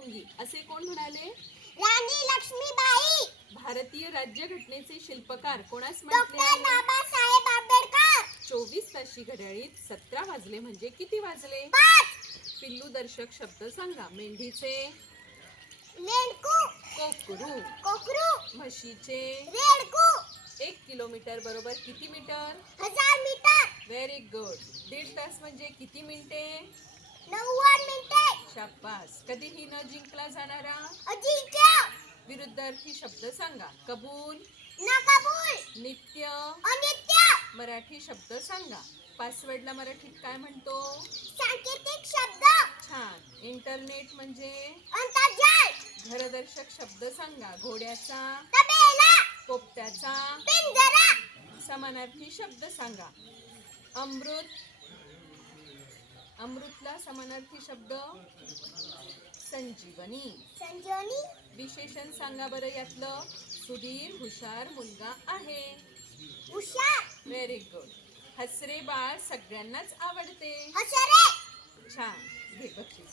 जिंकूंगी असे कोण म्हणाले? राणी लक्ष्मीबाई. भारतीय राज्यघटनेचे शिल्पकार कोणास बाबासाहेब आंबेडकर. चोवीस ताशी घड्याळीत सतरा वाजले म्हणजे किती वाजले? पिल्लू दर्शक शब्द सांगा. मेंढीचे कोकरू. कोकरू. म्हशीचे एक किलोमीटर बरोबर किती मीटर? हजार मीटर. Very good. दीड तास म्हणजे किती मिनिटे? नव्वद. मिनिटे शाबास कधीही न जिंकला जाणारा अजिंक्य! विरुद्धार्थी शब्द सांगा. कबूल? नकाबूल नित्य? अनित्य! मराठी शब्द सांगा. पासवर्डला मराठीत काय म्हणतो? सांकेतिक शब्द! छान. इंटरनेट म्हणजे? अंतर्जाल! घरदर्शक शब्द सांगा. घोड्याचा? तबेला! पोपट्याचा पिंजरा! समानार्थी शब्द सांगा. अमृत? अमृतला समानार्थी शब्द संजीवनी. संजीवनी. विशेषण सांगा बरं यातलं. सुधीर हुशार मुलगा आहे. उषा व्हेरी गुड हसरे बाळ सगळ्यांनाच आवडते. छान. घे बक्षीस.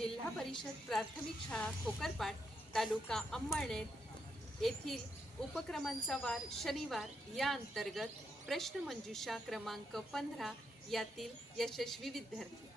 जिल्हा परिषद प्राथमिक शाळा खोकरपाट तालुका अंमळनेर येथील उपक्रमांचा वार शनिवार या अंतर्गत प्रश्नमंजुषा क्रमांक पंधरा यातील यशस्वी विद्यार्थी.